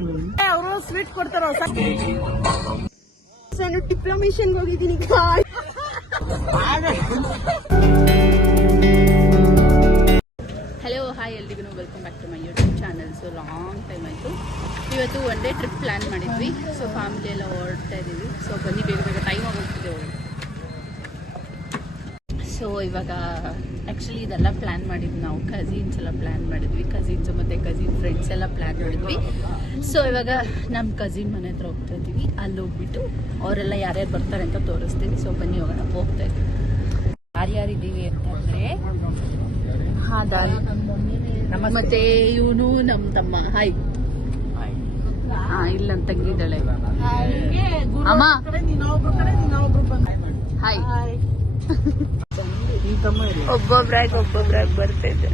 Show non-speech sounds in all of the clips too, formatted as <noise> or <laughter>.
ಅವರು ಸ್ವೀಟ್ ಕೊಡ್ತಾರ ನಾನು ಡಿಪ್ಲೊಮೇಷನ್ ಹೋಗಿದ್ದೀನಿ ಹಲೋ ಹಾಯ್ ಎಲ್ರಿಗೂ. Welcome back to my YouTube channel so long time ಆಯಿತು. ಇವತ್ತು ಒನ್ ಡೇ ಟ್ರಿಪ್ ಪ್ಲ್ಯಾನ್ ಮಾಡಿದ್ವಿ. ಸೊ ಫ್ಯಾಮಿಲಿ ಎಲ್ಲ ಹೊರಡ್ತಾ ಇದ್ದೀವಿ. ಸೊ ಬನ್ನಿ, ಬೇಗ ಬೇಗ ಟೈಮ್ ಆಗೋಗ್ತಿದೆ ಸೊ ಇವಾಗ ಆ್ಯಕ್ಚುಲಿ ಇದೆಲ್ಲ ಪ್ಲ್ಯಾನ್ ಮಾಡಿದ್ವಿ ನಾವು. ಕಝಿನ್ಸ್ ಎಲ್ಲ ಪ್ಲ್ಯಾನ್ ಮಾಡಿದ್ವಿ. ಕಝಿನ್ಸ್ ಮತ್ತು ಕಝಿನ್ ಫ್ರೆಂಡ್ಸ್ ಎಲ್ಲ ಪ್ಲ್ಯಾನ್ ಮಾಡಿದ್ವಿ. ಸೊ ಇವಾಗ ನಮ್ಮ ಕಝಿನ್ ಮನೆ ಹತ್ರ ಹೋಗ್ತಾ ಇದ್ದೀವಿ. ಅಲ್ಲಿ ಹೋಗ್ಬಿಟ್ಟು ಅವರೆಲ್ಲ ಯಾರ್ಯಾರು ಬರ್ತಾರೆ ಅಂತ ತೋರಿಸ್ತೀವಿ ಸೊ ಬನ್ನಿ ಹೋಗೋಣ. ಹೋಗ್ತಾ ಇದ್ವಿ. ಯಾರ್ಯಾರಿದ್ದೀವಿ ಅಂತಂದರೆ ಹಾ ದಾರಿ. ಮತ್ತೆ ಇವನು ನಮ್ಮ ತಮ್ಮ. ಹಾಯ್ ಹಾ ಇಲ್ಲ ತಂಗಿದ್ದಾಳೆ. ಅಮ್ಮ. ಹಾಯ್ <laughs> ಒಬ್ಬೊಬ್ರಾಗ ಒಬ್ಬೊಬ್ರಾಗ ಬರ್ತಿದ್ದೆ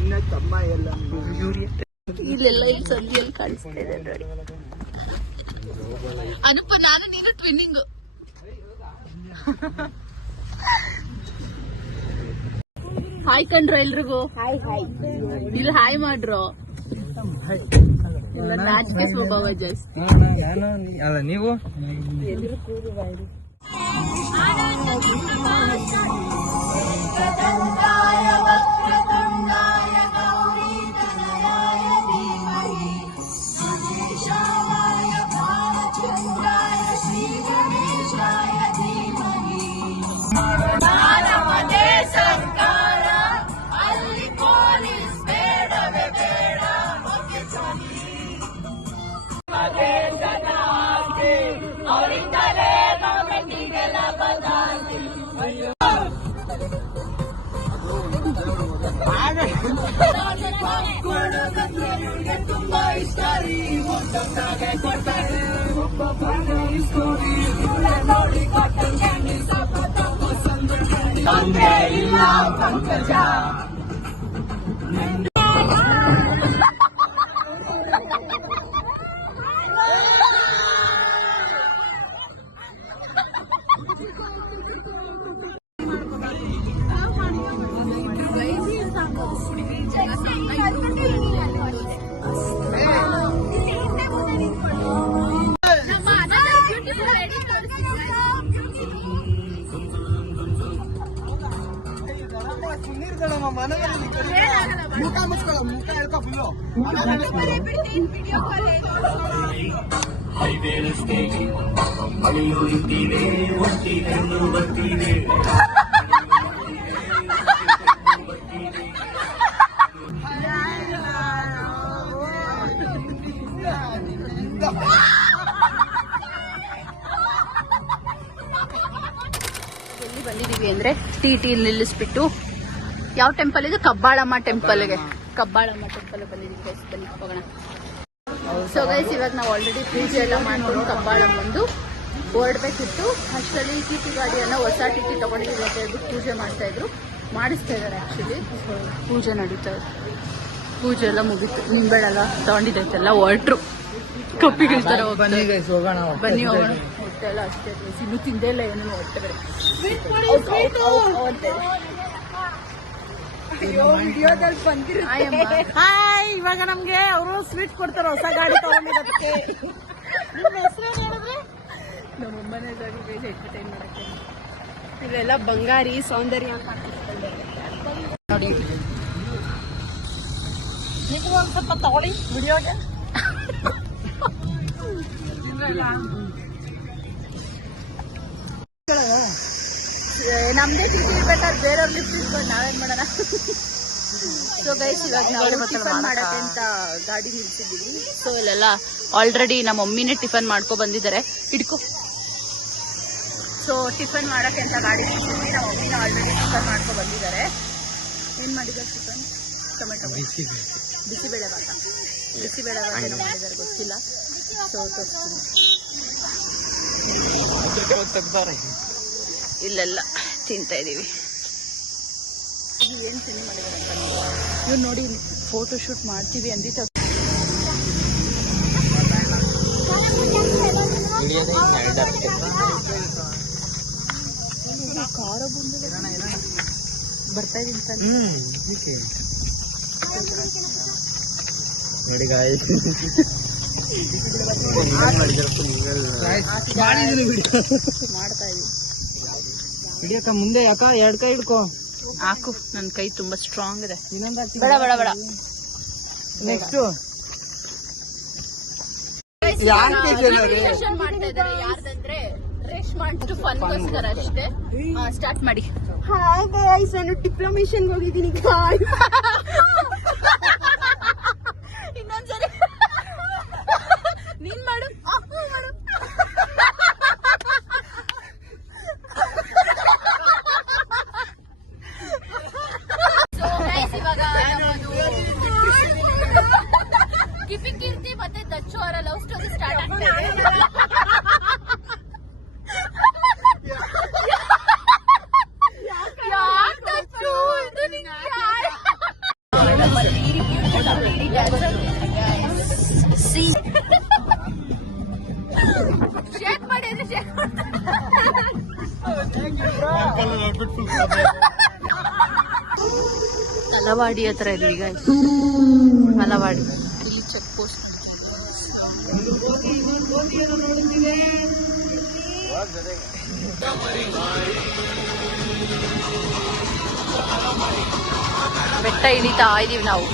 ಇಲ್ಲೆಲ್ಲ ಇಲ್ಲಿ ಸಂಧಿಯಲ್ಲಿ ಕಾಣಿಸ್ತಾ ಇದೆ ನೋಡಿ. ಅನುಪ ನಾನು ನೀನು ಟ್ವಿನ್ನಿಂಗ್ ಹಾಯ್ ಕಂಡ್ರು ಎಲ್ರಿಗೂ. ಹಾಯ್ ಹಾಯ್ ಇಲ್ಲಿ ಹಾಯ್ ಮಾಡ್ರು. ನಾಚಿಕೆ ಸ್ವಭಾವ ಜಾಸ್ತಿ. ಅಲ್ಲ ನೀವು? वक्रतन्त्राय वक्र ಎಲ್ಲಿ ಬಂದಿದ್ದೀವಿ ಅಂದ್ರೆ ಟಿ ಟಿ ನಿಲ್ಲಿಸ್ಬಿಟ್ಟು ಯಾವ ಟೆಂಪಲ್ ಇದು ಕಬ್ಬಾಳಮ್ಮ ಟೆಂಪಲ್ಗೆ ಕಬ್ಬಾಳಮ್ಮ ಟೆಂಪಲ್ ಬಂದಿದ್ದೀವಿ ಹೋಗೋಣ. ಸೊ ಗೈಸ್ ಇವಾಗ ನಾವು ಆಲ್ರೆಡಿ ಪೂಜೆ ಎಲ್ಲ ಮಾಡ್ಕೊಂಡು ಕಬ್ಬಾಳಮ್ಮಂದು ಹೊರಡ್ಬೇಕಿತ್ತು ಅಷ್ಟರಲ್ಲಿ ಟಿ ಟಿ ಗಾಡಿಯನ್ನ ಹೊಸ ಟಿ ಟಿ ತಗೊಂಡಿದ್ದೀವಿ ಅಂತ ಹೇಳ್ಬಿಟ್ಟು ಪೂಜೆ ಮಾಡ್ತಾ ಇದ್ರು ಮಾಡಿಸ್ತಾ ಇದ್ದಾರೆ ಆಕ್ಚುಲಿ ಪೂಜೆ ನಡೀತಾ ಇದೆ ಪೂಜೆ ಎಲ್ಲ ಮುಗೀತು ನಿಂಬೆಳೆಲ್ಲ ತಗೊಂಡಿದ್ದೈತೆಲ್ಲ ಹೊರಟ್ರು ಕಪ್ಪಿಗೆ ಬನ್ನಿ ಗೈಸ್ ಹೋಗೋಣ ಬನ್ನಿ ಹೋಗೋಣ ಹೊಟ್ಟೆ ಎಲ್ಲ ಅಷ್ಟೇ. ಇನ್ನೂ ತಿಂದೇ ಇಲ್ಲ ಏನೇನು ಹೊಟ್ಟೆ ಬೇರೆ ವಿಡಿಯೋದಲ್ಲಿ ಬಂದಿರುತ್ತೆ ಹಾಯ್ ಇವಾಗ ನಮ್ಗೆ ಅವರು ಸ್ವೀಟ್ ಕೊಡ್ತಾರ ಹೊಸ ಗಾಡಿ ತಗೊಂಡಿರೋದಕ್ಕೆ. ನಿಮ್ಮ ಹೆಸರು ಹೇಳಿದ್ರೆ? ನಮ್ಮ ಅಮ್ಮನೇ ಎಂಟರ್ಟೈನ್ ಮಾಡಕ್ಕೆ. ಇವೆಲ್ಲ ಬಂಗಾರಿ ಸೌಂದರ್ಯ ಅಂತ ನೋಡಿ. ನೀವು ಒಂದ್ ಸ್ವಲ್ಪ ತಗೊಳ್ಳಿ ವಿಡಿಯೋಗೆ ನಮ್ದೇ ಸಿಟಿ ಇರ್ಬೇಕಾದ್ರೆ ಬೇರೆಯವ್ರ ಲಿಫ್ಟ್ ಇಟ್ಕೊಂಡು ನಾವೇನ್ ಮಾಡೋಣ? ಸೊ ಗೈಸ್ ಇವಾಗ ನಾವು ಟಿಫನ್ ಮಾಡಕ್ಕೆ ಅಂತ ಗಾಡಿ ನಿಲ್ಸಿದ್ದೀವಿ. ಸೊ ಇಲ್ಲೆಲ್ಲ ಆಲ್ರೆಡಿ ನಮ್ಮ ಮಮ್ಮಿನೇ ಟಿಫನ್ ಮಾಡ್ಕೊ ಬಂದಿದ್ದಾರೆ. ಹಿಡ್ಕೊ. ಸೊ ಟಿಫನ್ ಮಾಡಕ್ಕೆ ಅಂತ ಗಾಡಿ ನಿಲ್ಸಿದ್ವಿ ನಮ್ಮ ಮಮ್ಮಿನ ಆಲ್ರೆಡಿ ಟಿಫನ್ ಮಾಡ್ಕೊ ಬಂದಿದ್ದಾರೆ. ಏನ್ ಮಾಡಿದ್ದಾರೆ ಟಿಫನ್ ಟೊಮೆಟೊ. ಬಿಸಿಬೇಳೆ ಭಾತ ಬಿಸಿಬೇಳೆ ಭಾತ ಏನೋ ಮಾಡಿದ್ದಾರೆ ಗೊತ್ತಿಲ್ಲ. ಸೊ ತೋರಿಸ್ತೀನಿ. ಇಲ್ಲೆಲ್ಲ ತಿಂತಾ ಇದೀವಿ. ಏನ್ ತಿಂಡಿ ಇವ್ರು ನೋಡಿ ಫೋಟೋ ಶೂಟ್ ಮಾಡ್ತೀವಿ ಅಂದಿದ್ದ. ಖಾರ ಬಂದು ಬರ್ತಾ ಇದೀನಿ ನೋಡಿ ಗಾಯ್ಸ್ ಮಾಡ್ತಾ ಇದೀವಿ ಹಿಡಿಯಕ್ಕ ಮುಂದೆ ಯಾಕ? ಎರಡ್ ಕೈ ಹಿಡ್ಕೋ. ಹಾಕು ನನ್ನ ಕೈ ತುಂಬಾ ಸ್ಟ್ರಾಂಗ್ ಇದೆ. ಬೇಡ ಬೇಡ ಬೇಡ. ನೆಕ್ಸ್ಟ್ ಯಾರ್ದಂದ್ರೆ ಅಷ್ಟು ಫನ್ಗೋಸ್ಕರ ಅಷ್ಟೇ. ಸ್ಟಾರ್ಟ್ ಮಾಡಿ. ಹಾಯ್ ಗೈಸ್ ನಾನು ಡಿಪ್ಲೊಮೇಷನ್ ಹೋಗಿದ್ದೀನಿ <laughs> ಮಲವಾಡಿ ಹತ್ರ ಇದೀವಿ ಈಗ ಮಲವಾಡಿ ಇಲ್ಲಿ ಚೆಕ್ ಪೋಸ್ಟ್ ಬೆಟ್ಟ ಇಳಿತಾ ಇದೀವಿ ನಾವು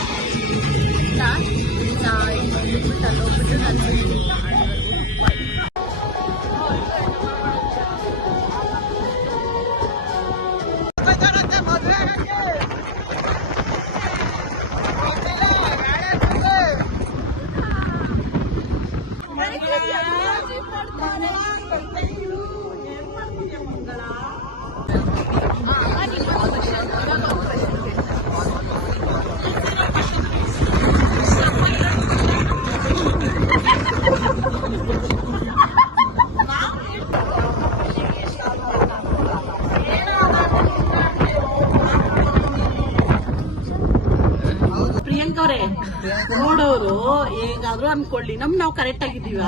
ಹೇಗಾದ್ರೂ ಅನ್ಕೊಳ್ಳಿ. ನಮ್ ನಾವು ಕರೆಕ್ಟ್ ಆಗಿದೀವ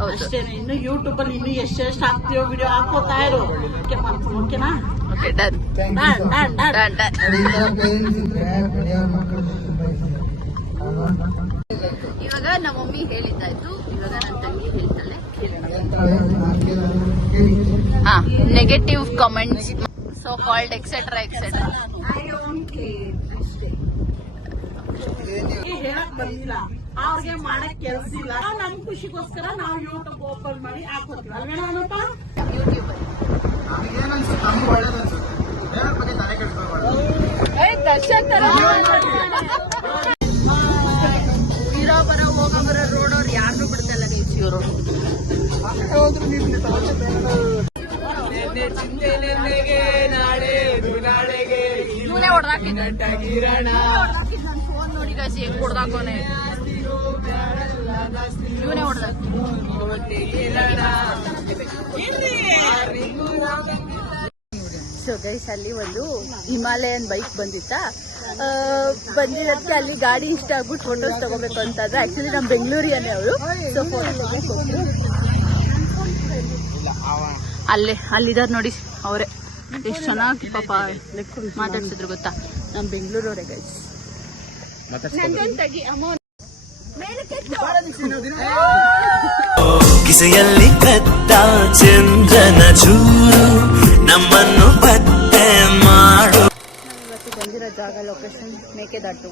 ಹೌದು. ಅಷ್ಟೇನೆ. ಇನ್ನು ಯೂಟ್ಯೂಬ್ ಅಲ್ಲಿ ಇನ್ನು ಎಷ್ಟು ಹಾಕ್ತೀವೋ ವಿಡಿಯೋ ಹಾಕೋತಾ ಇರೋ. ಓಕೆ ಮಾಡ್ಕೊಂಡು ಓಕೆನಾ okay done done done done done done ಇವಾಗ ನಮ್ಮ ಮಮ್ಮಿ ಹೇಳಿದ್ದಾಯ್ತು ಇವಾಗ ನನ್ನ ತಂಗಿ ಹೇಳ್ತಾಳೆ. ಹಾ negative comments so called etcetera etcetera ಹೇಳಕ್ ಬಂದಿಲ್ಲ. ಅವ್ರಿಗೆ ಮಾಡಕ್ ಕೆಲ್ಸ ಇಲ್ಲ. ನಾವ್ ನಮ್ ಖುಷಿಗೋಸ್ಕರ ನಾವು ಯೂಟ್ಯೂಬ್ ಓಪನ್ ಮಾಡಿ ಹಾಕೋತೀವಿ ಅಲ್ವೇನೋ ಯೂಟ್ಯೂಬ್ ರೋಡ್ ಅವ್ರು ಯಾರನ್ನೂ ಬಿಡ್ತಲ್ಲ ನೀವು ಇವರು ಇವನೇ ಹೊಡೆದಾಕಿದ್ದ. ಫೋನ್ ನೋಡಿ ಗಾಯ್ಸ್ ಹೆಂಗ್ ಹೊಡೆದಾಕೋನೆ. ಇವನೇ ಸೊ ಗೈಸ್ ಅಲ್ಲಿ ಒಂದು ಹಿಮಾಲಯನ್ ಬೈಕ್ ಬಂದಿತ್ತ. ಬಂದಿರೋದಕ್ಕೆ ಅಲ್ಲಿ ಗಾಡಿ ಇಷ್ಟ ಆಗ್ಬಿಟ್ಟು ಫೋಟೋಸ್ ತಗೋಬೇಕು ಅಂತ ಆದ್ರೆ ಆಕ್ಚುಲಿ ನಮ್ಮ ಬೆಂಗಳೂರಿಯನ್ನೇ ಅವರು. ಸೊ ಅಲ್ಲೇ ಅಲ್ಲಿದಾರ್ ನೋಡಿ ಅವರೇ. ಎಷ್ಟು ಚೆನ್ನಾಗಿ ಪಾಪ ಮಾತಾಡ್ಸಿದ್ರು ಗೊತ್ತಾ? ನಮ್ಮ ಬೆಂಗಳೂರವ್ರೆ ಗೈಸ್ ಕಿಸೆಯಲ್ಲಿ ಕತ್ತ ಚಂದ್ರನ ಚೂರು ನಮ್ಮನ್ನು ಪತ್ತೆ ಮಾಡು. ಇವತ್ತು ಬಂದಿರೋ ಜಾಗ ಲೊಕೇಶನ್ ಮೇಕೆದಾಟು.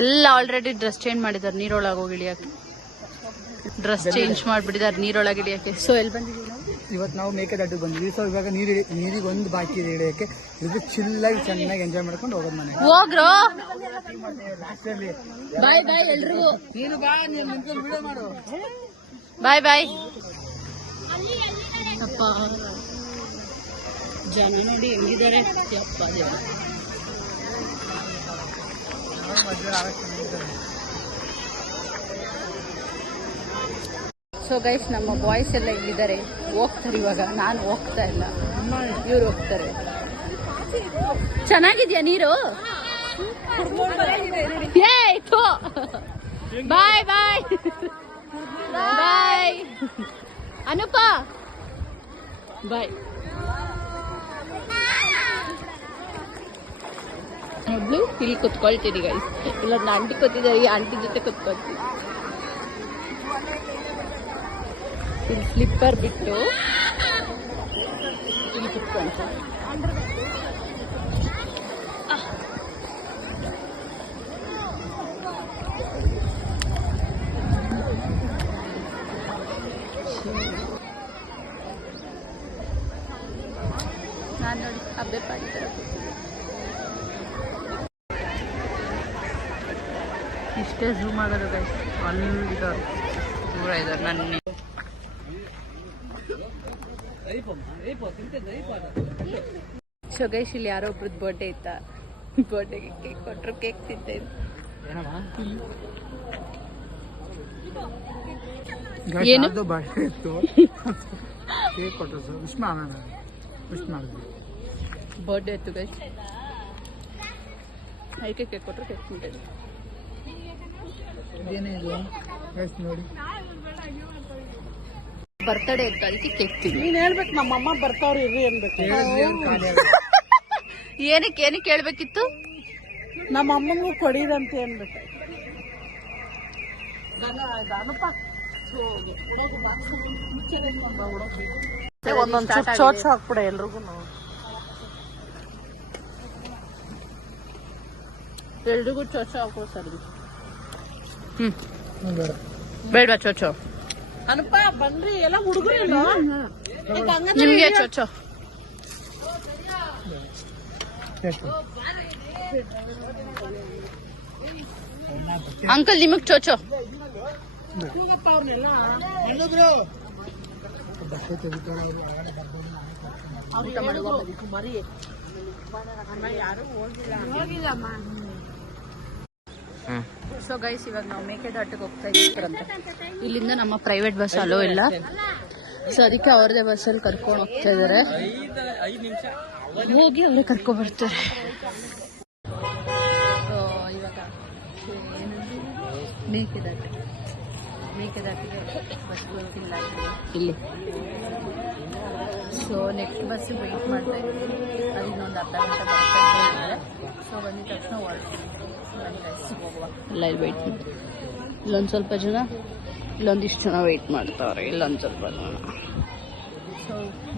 ಎಲ್ಲ ಆಲ್ರೆಡಿ ಡ್ರೆಸ್ ಚೇಂಜ್ ಮಾಡಿದ್ದಾರೆ ನೀರೊಳಗೆ ಹೋಗಿ ಇಳಿಯಕ್ಕೆ. ಡ್ರೆಸ್ ಚೇಂಜ್ ಮಾಡಿಬಿಟ್ಟಿದ್ದಾರೆ ನೀರೊಳಗೆ ಇಳಿಯಕ್ಕೆ. ಸೊ ಎಲ್ಲಿ ಬಂದಿದ್ದೀವಿ ಇವತ್ತು ನಾವು ಮೇಕೆದಾಟು ಬಂದ್ವಿ. ಸೊ ಇವಾಗ ನೀರು ನೀರಿಗೆ ಒಂದು ಬಾಕಿ ಇದೆ ಇಳಿಯಕ್ಕೆ ಇದು ಚಿಲ್ಲಾಗಿ ಚೆನ್ನಾಗಿ ಎಂಜಾಯ್ ಮಾಡ್ಕೊಂಡು ಹೋಗೋದು ಮನೆ. ಹೋಗ್ರೋ? ಬಾಯ್ ಬಾಯ್ ಎಲ್ರಿಗೂ. ನೀನು ಬಾ ನೀನು ನಿಂತ್ಕೊಂಡು ವಿಡಿಯೋ ಮಾಡು. ಬಾಯ್ ಬಾಯ್ ಅಪ್ಪ ಜನ ನೋಡಿ ಹೆಂಗಿದ್ದಾರೆ. ಅಪ್ಪ ದೇವ್ರೆ. ಸೊ ಗೈಸ್ ನಮ್ಮ ಬಾಯ್ಸ್ ಎಲ್ಲ ಇಲ್ಲಿದ್ದಾರೆ. ಹೋಗ್ತಾರೆ ಇವಾಗ. ನಾನು ಹೋಗ್ತಾ ಇಲ್ಲ. ಇವ್ರು ಹೋಗ್ತಾರೆ. ಚೆನ್ನಾಗಿದ್ಯಾ ನೀರು? ಬಾಯ್ ಬಾಯ್ ಬಾಯ್ ಅನುಪ. ಬಾಯ್ ಮೊದಲು ಇಲ್ಲಿ ಕುತ್ಕೊಳ್ತೀನಿ ಗೈಸ್ ಇಲ್ಲ ಆಂಟಿ ಈ ಆಂಟಿ ಜೊತೆ ಕುತ್ಕೊಳ್ತೀನಿ ಇಲ್ಲಿ ಸ್ಲಿಪ್ಪರ್ ಬಿಟ್ಟು ಇಲ್ಲಿ ಕುತ್ಕೊಂತ. ನಾನು ನೋಡಿ ಇಷ್ಟೇ ಝೂಮ್ ಆಗೋದು ಗೈಸ್ ಅಲ್ಲಿ ಇದ್ದಾರೆ ದೂರ ಇದ್ದಾರೆ ನನ್ನ. ಗೈಸ್ ಇಲ್ಲಿ ಯಾರೋ ಒಬ್ರದ್ದು ಬರ್ಡೇ ಇತ್ತ? ಬರ್ಡೇಗೆ ಕೇಕ್ ಕೊಟ್ಟರು ಕೇಕ್ ತಿಂತೆ ಏನು? ಅದು ಬರ್ಡೇ ಇತ್ತು. ಕೇಕ್ ಕೊಟ್ಟರು ಸರ್ ವಿಶ್ ಮಾಡೋಣ ವಿಶ್ ಮಾಡಿದ್ವಿ ಬರ್ಡೇ ಇತ್ತು ಗೈಸ್ ಅದಕ್ಕೆ ಕೇಕ್ ಕೊಟ್ಟರು ಕೇಕ್ ತಿಂತಾ ಏನೇ ಇದು ನೋಡಿ. ಬರ್ತಡೇ ಅಂತ ಅದಕ್ಕೆ ಕೇಕ್ ತಿಂದು ನೀನ್ ಹೇಳ್ಬೇಕು ನಮ್ಮಮ್ಮ ಬರ್ತಾವ್ರಿ ಇರ್ರಿ ಅನ್ಬೇಕು. ಏನಕ್ಕೆ ಏನಕ್ಕೆ ಹೇಳ್ಬೇಕಿತ್ತು? ನಮ್ಮ ಅಮ್ಮಂಗೂ ಕೊಡಿದಂತೆ ಅನ್ಬೇಕು ಒಂದೊಂದ್. ಚೋಚ್ ಹಾಕ್ಬಿಡ ಎಲ್ರಿಗೂ. ಎಲ್ರಿಗೂ ಚೋಚ ಹಾಕೋ ಸರ್ ಹ್ಮ್. ಬೇಡ. ಬೇಡವಾ ಚೊಚ್ಚೋ? ಅನಪ್ಪ ಬನ್ರಿ ಎಲ್ಲ ಹುಡುಗರು ನಿಮ್ಗೆ ಚೊಚ್ಚೋ. ಅಂಕಲ್ ನಿಮಗ್ ಚೋಚೋ ಮರಿ ಯಾರು ಹೋಗಿಲ್ಲ. ಸೊ ಗೈಸ್ ಇವಾಗ ನಾವು ಮೇಕೆದಾಟಿಗೆ ಹೋಗ್ತಾ ಇದ್ದೀವಿ ಇಲ್ಲಿಂದ ನಮ್ಮ ಪ್ರೈವೇಟ್ ಬಸ್ ಅಲೋ ಇಲ್ಲ. ಸೊ ಅದಕ್ಕೆ ಅವ್ರದೇ ಬಸ್ಸಲ್ಲಿ ಕರ್ಕೊಂಡು ಹೋಗ್ತಾ ಇದಾರೆ ಹೋಗಿ ಅವರೇ ಕರ್ಕೊ ಬರ್ತಾರೆ. ಇವಾಗ ಮೇಕೆದಾಟು ಮೇಕೆದಾಟಿಗೆ ಬಸ್ ಇಲ್ಲ ಇಲ್ಲಿ. ಸೊ ನೆಕ್ಸ್ಟ್ ಬಸ್ ವೆಯ್ಟ್ ಮಾಡ್ತಾ ಇದ್ದೀವಿ ಅದು ಇನ್ನೊಂದು ಅರ್ಧ ಗಂಟೆ ಬರ್ತಾ ಸೊ ಬಂದಿದ ತಕ್ಷಣ ಹೊರಡ್ತೀವಿ ಹೋಗುವ ಇಲ್ಲ ಇಲ್ಲಿ ವೆಯ್ಟ್ ಇಲ್ಲೊಂದು ಸ್ವಲ್ಪ ಜನ ಇಲ್ಲೊಂದಿಷ್ಟು ಜನ ವೆಯ್ಟ್ ಮಾಡ್ತಾವ್ರೆ. ಇಲ್ಲೊಂದು ಸ್ವಲ್ಪ ಜನ. ಸೊ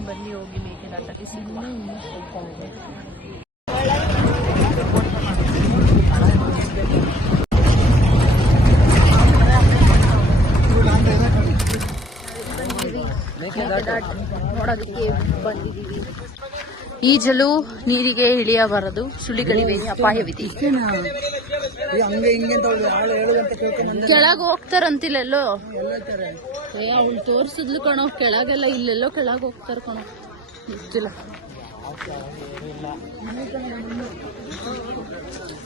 ಬನ್ನಿ ಹೋಗಿ ಮೇಕೆದಾಟಕ್ಕೆ ಸಿಗುವ ಮೇಕೆದಾಟು ನೋಡೋದಕ್ಕೆ ಬಂದಿದ್ದೀವಿ. ಈಜಲು ನೀರಿಗೆ ಇಳಿಯಬಾರದು ಸುಳಿಗಳಿವೆ ಅಪಾಯವಿದೆ. ಅಷ್ಟೇನಾ? ಹೋಗ್ತಾರಂತಿಲ್ಲೆಲ್ಲೋ? ಅವ್ಳು ಕೆಳಗೆ ತೋರ್ಸಿದ್ಲು ಕಣೋ ಕೆಳಗೆಲ್ಲ ಇಲ್ಲೆಲ್ಲೋ ಕೆಳಗೆ ಹೋಗ್ತಾರ ಕಣೋ. ಗೊತ್ತಿಲ್ಲ.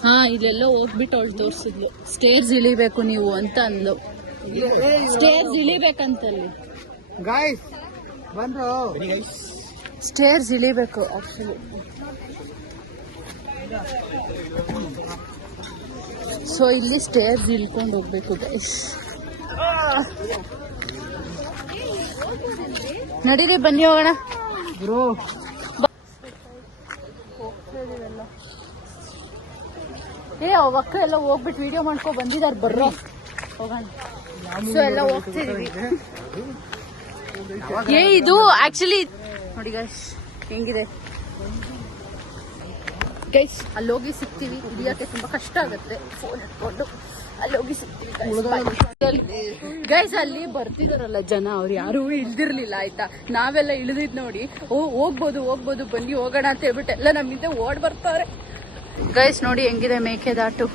ಹಾ ಇಲ್ಲೆಲ್ಲೋ ಹೋಗ್ಬಿಟ್ಟು ಅವ್ಳು ತೋರ್ಸಿದ್ಲು. ಸ್ಟೇರ್ಸ್ ಇಳಿಬೇಕು ನೀವು ಅಂತ ಅಂದ್ಲು. ಸ್ಟೇರ್ಸ್ ಇಳಿಬೇಕಂತಲ್ಲಿ. ಸ್ಟೇರ್ಸ್ ಇಳಿಬೇಕು ಆಕ್ಚುಲಿ ಸೊ ಇಲ್ಲಿ ಸ್ಟೇರ್ಸ್ ಇಳ್ಕೊಂಡು ಹೋಗ್ಬೇಕು ಗೈಸ್ ನಡೀರಿ ಬನ್ನಿ ಹೋಗೋಣ. ಬ್ರೋ ಏ ಅವಕ್ಕ ಎಲ್ಲ ಹೋಗ್ಬಿಟ್ಟು ವಿಡಿಯೋ ಮಾಡ್ಕೊ ಬಂದಿದ್ದಾರೆ ಬರ್ರೋ. ಹೋಗೋಣ. ಸೊ ಎಲ್ಲ ಹೋಗ್ತಿದೀವಿ. ಏ ಇದು ಆಕ್ಚುಲಿ ನೋಡಿ ಗೈಸ್ ಹೆಂಗಿದೆ? ಗೈಸ್ ಅಲ್ಲಿ ಹೋಗಿ ಸಿಗ್ತೀವಿ. ಹಿಡಿಯೋಕೆ ತುಂಬಾ ಕಷ್ಟ ಆಗುತ್ತೆ. ಫೋನ್ ಇಟ್ಕೊಂಡು ಅಲ್ಲೋಗಿ ಹೋಗಿ ಸಿಗ್ತೀವಿ ಗೈಸ್ ಅಲ್ಲಿ ಬರ್ತಿದಾರಲ್ಲ ಜನ ಅವ್ರು ಯಾರೂ ಇಳ್ದಿರ್ಲಿಲ್ಲ ಆಯ್ತಾ? ನಾವೆಲ್ಲ ಇಳಿದಿದ್ ನೋಡಿ ಓ ಹೋಗ್ಬೋದು ಹೋಗ್ಬೋದು ಬನ್ನಿ ಹೋಗೋಣ ಅಂತ ಹೇಳ್ಬಿಟ್ಟು ಎಲ್ಲ ನಮ್ಮಿಂದ ಓಡ್ ಬರ್ತಾರೆ. ಗೈಸ್ ನೋಡಿ ಹೆಂಗಿದೆ ಮೇಕೆದಾಟು.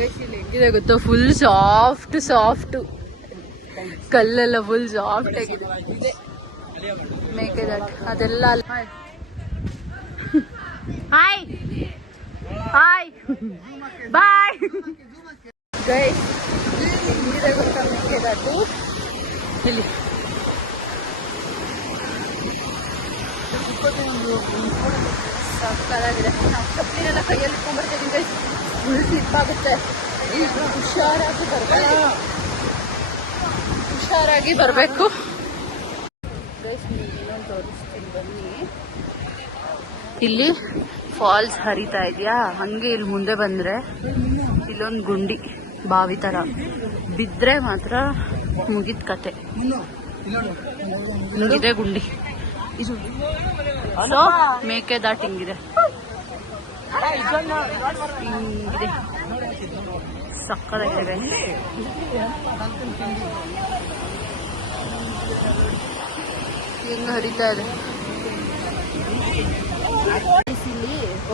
ಹೆಂಗಿದೆ ಗೊತ್ತಾ? ಫುಲ್ ಸಾಫ್ಟ್ ಸಾಫ್ಟ್ ಕಲ್ಲೆಲ್ಲ ಫುಲ್ ಸಾಫ್ಟ್ ಆಗಿದೆ. ಮೇಕೆದಾಟು. ಅದೆಲ್ಲ hi hi hi bye guy ಹೆಂಗಿದೆ ಗೊತ್ತಾ ಮೇಕೆದಾಟು? ಇಲ್ಲಿ. ಸಕ್ಕತ್ತಾಗಿದೆ. ನಾವು ಚಪ್ಪಲಿನೆಲ್ಲ ಕೈಯಲ್ಲಿ ಇಟ್ಕೊಂಡ್ಬರ್ತೀವಿ ಈಗ ಹುಷಾರಾಗಿ ಬರ್ಬೇಕು. ಹುಷಾರಾಗಿ ಬರಬೇಕು. ಇಲ್ಲಿ ಫಾಲ್ಸ್ ಹರಿತಾ ಇದೆಯಾ? ಹಂಗೆ ಇಲ್ಲಿ ಮುಂದೆ ಬಂದರೆ ಇಲ್ಲೊಂದು ಗುಂಡಿ, ಬಾವಿ ಥರ ಬಿದ್ದರೆ ಮಾತ್ರ ಮುಗಿದ ಕತೆ. ಮುಗಿದೆ ಗುಂಡಿ. ಇದು ಮೇಕೆದಾಟಿಂಗಿದೆ ಇದೆ ಸಕ್ಕದಾಗಿದೆ ಹರಿತಾ ಇದೆ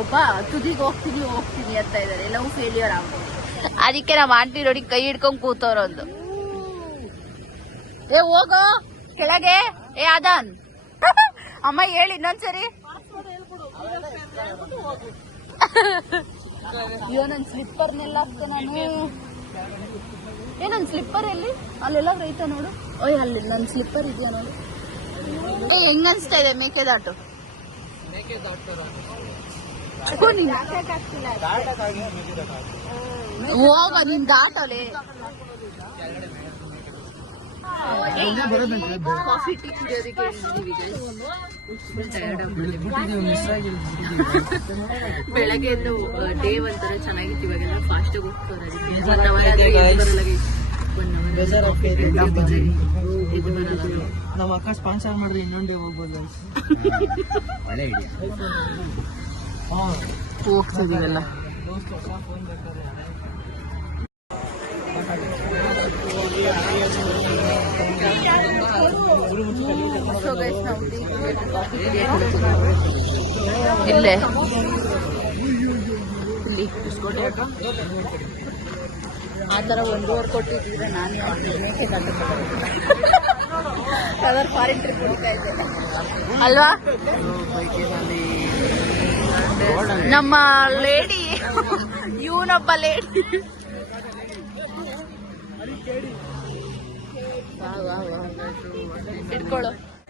ಒಬ್ಬ ತುದಿಗೆ ಹೋಗ್ತೀನಿ ಹೋಗ್ತೀನಿ ಅಂತ ಇದ್ದಾರೆ ಎಲ್ಲವೂ ಫೇಲಿಯರ್ ಆಗ ಅದಕ್ಕೆ ನಮ್ಮ ಆಂಟಿ ನೋಡಿ ಕೈ ಹಿಡ್ಕೊಂಡ್ ಕೂತವ್ರೊಂದು ಏ, ಹೋಗೋ, ಕೆಳಗೆ. ಏ, ಆದಾನ್. ಅಮ್ಮ, ಹೇಳಿ ಇನ್ನೊಂದ್ಸರಿ. ಅಯ್ಯೋ ನನ್ನ ಸ್ಲಿಪ್ಪರ್ನೆಲ್ಲ ಹಾಕ್ತೆ ನಾನು? ಏ ನನ್ನ ಸ್ಲಿಪ್ಪರ್ ಎಲ್ಲಿ? ಅಲ್ಲೆಲ್ಲ ಐತ ನೋಡು. ಓಯ್ ಅಲ್ಲಿ ನನ್ನ ಸ್ಲಿಪ್ಪರ್ ಇದೆಯಾ ನೋಡು. ಏ ಹೆಂಗ ಅನ್ಸ್ತಾ ಇದೆ ಮೇಕೆದಾಟು? ಹೋಗ ನಿನ್ ದಾಟಲೆ. ಕಾಫಿ ಬೆಳಗ್ಗೆ ಎದ್ದು ಡೇ ಒಂಥರ ಚೆನ್ನಾಗಿತ್ತು ಇವಾಗೆಲ್ಲ ಫಾಸ್ಟ್ ಹೋಗ್ತಾರೆ. ನಾವು ಅಕ್ಕ ಸ್ಪಾನ್ಸರ್ ಮಾಡಿದ್ರೆ ಇನ್ನೊಂದು ಹೋಗ್ಬೋದು ಹೋಗ್ತಿದೀವಲ್ಲ ಫೋನ್ ಸೊ ಗೈಸ್ ನಾವು ಇಲ್ಲೇ. ಇಲ್ಲಿ. ಆ ಥರ ಒಂದೂವರೆ ಕೊಟ್ಟಿದ್ರೆ ನಾನು ಯಾಕೆ ಅದರ್ ಫಾರಿನ್ ಟ್ರಿಪ್ ಹೋಗ್ತಾ ಇದ್ದೇನೆ. ಅಲ್ವಾ? ನಮ್ಮ ಲೇಡಿ ಇವನೊಬ್ಬ ಲೇಡಿ ಇಟ್ಕೊಳ್ಳೋ.